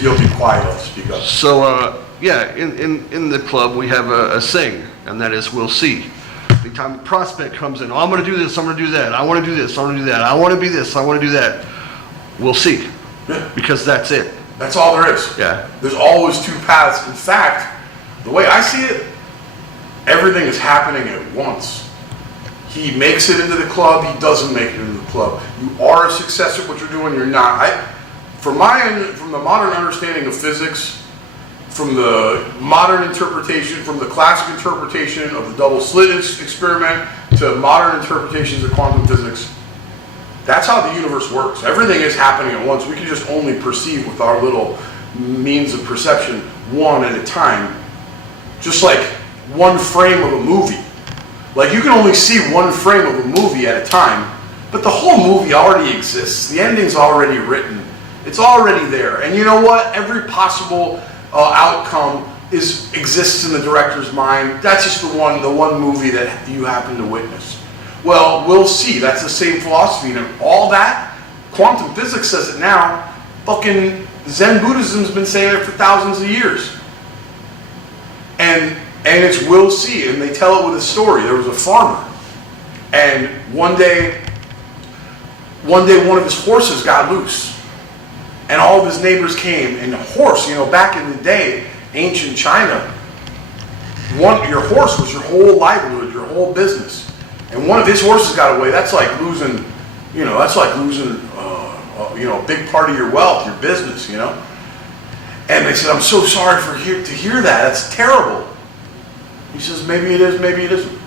So you'll be quiet, I'll speak up. So, yeah, in the club, we have a saying, and that is, we'll see. Anytime a prospect comes in, oh, I'm gonna do this, I'm gonna do that, I wanna do this, I wanna do that, I wanna be this, I wanna do that, we'll see. Yeah. Because that's it. That's all there is. Yeah. There's always two paths. In fact, the way I see it, everything is happening at once. He makes it into the club, he doesn't make it into the club. You are a success at what you're doing, you're not. From the modern understanding of physics, from the modern interpretation, from the classic interpretation of the double slit experiment to modern interpretations of quantum physics, that's how the universe works. Everything is happening at once. We can just only perceive with our little means of perception one at a time. Just like one frame of a movie. Like you can only see one frame of a movie at a time, but the whole movie already exists. The ending's already written. It's already there. And you know what? Every possible outcome exists in the director's mind. That's just the one movie that you happen to witness. Well, we'll see. That's the same philosophy. And all that, quantum physics says it now. Fucking Zen Buddhism's been saying it for thousands of years. And it's we'll see. And they tell it with a story. There was a farmer. And one day one of his horses got loose. And all of his neighbors came. And the horse, back in the day, ancient China, your horse was your whole livelihood, your whole business. And one of his horses got away. That's like losing, a big part of your wealth, your business, And they said, I'm so sorry to hear that. That's terrible. He says, maybe it is, maybe it isn't.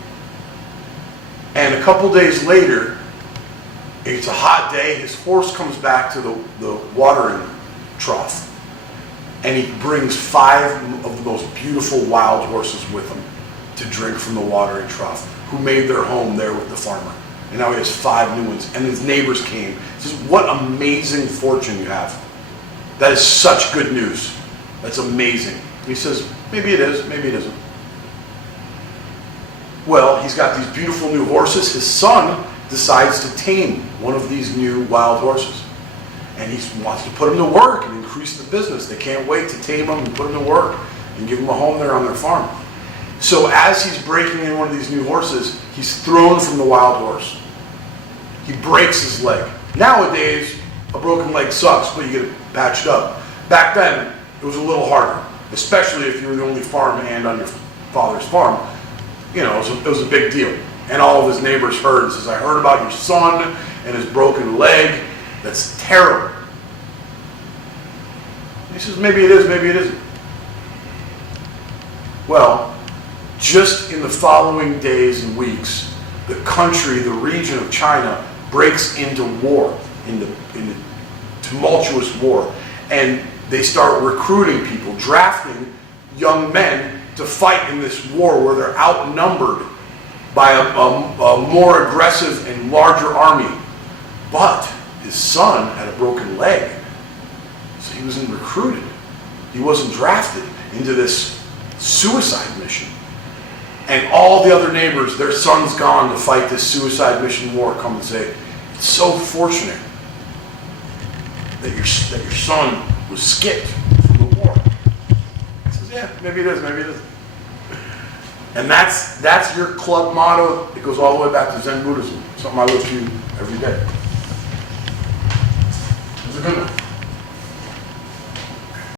And a couple days later, it's a hot day. His horse comes back to the watering trough. And he brings 5 of the most beautiful wild horses with him to drink from the watering trough, who made their home there with the farmer. And now he has 5 new ones. And his neighbors came. He says, what amazing fortune you have. That is such good news. That's amazing. He says, maybe it is, maybe it isn't. Well, he's got these beautiful new horses. His son decides to tame one of these new wild horses. And he wants to put him to work and increase the business. They can't wait to tame him and put him to work and give him a home there on their farm. So as he's breaking in one of these new horses, he's thrown from the wild horse. He breaks his leg. Nowadays, a broken leg sucks, but you get it patched up. Back then, it was a little harder, especially if you were the only farmhand on your father's farm. It was a big deal. And all of his neighbors heard and says, I heard about your son and his broken leg. That's terrible. He says, maybe it is, maybe it isn't. Well, just in the following days and weeks, the country, the region of China, breaks into war, into tumultuous war. And they start recruiting people, drafting young men to fight in this war where they're outnumbered by a more aggressive and larger army. But his son had a broken leg, so he wasn't recruited. He wasn't drafted into this suicide mission. And all the other neighbors, their son's gone to fight this suicide mission war, come and say, it's so fortunate that your son was skipped from the war. He says, yeah, maybe it is, maybe it isn't. And that's your club motto. It goes all the way back to Zen Buddhism. Something I look to every day. It's a good one.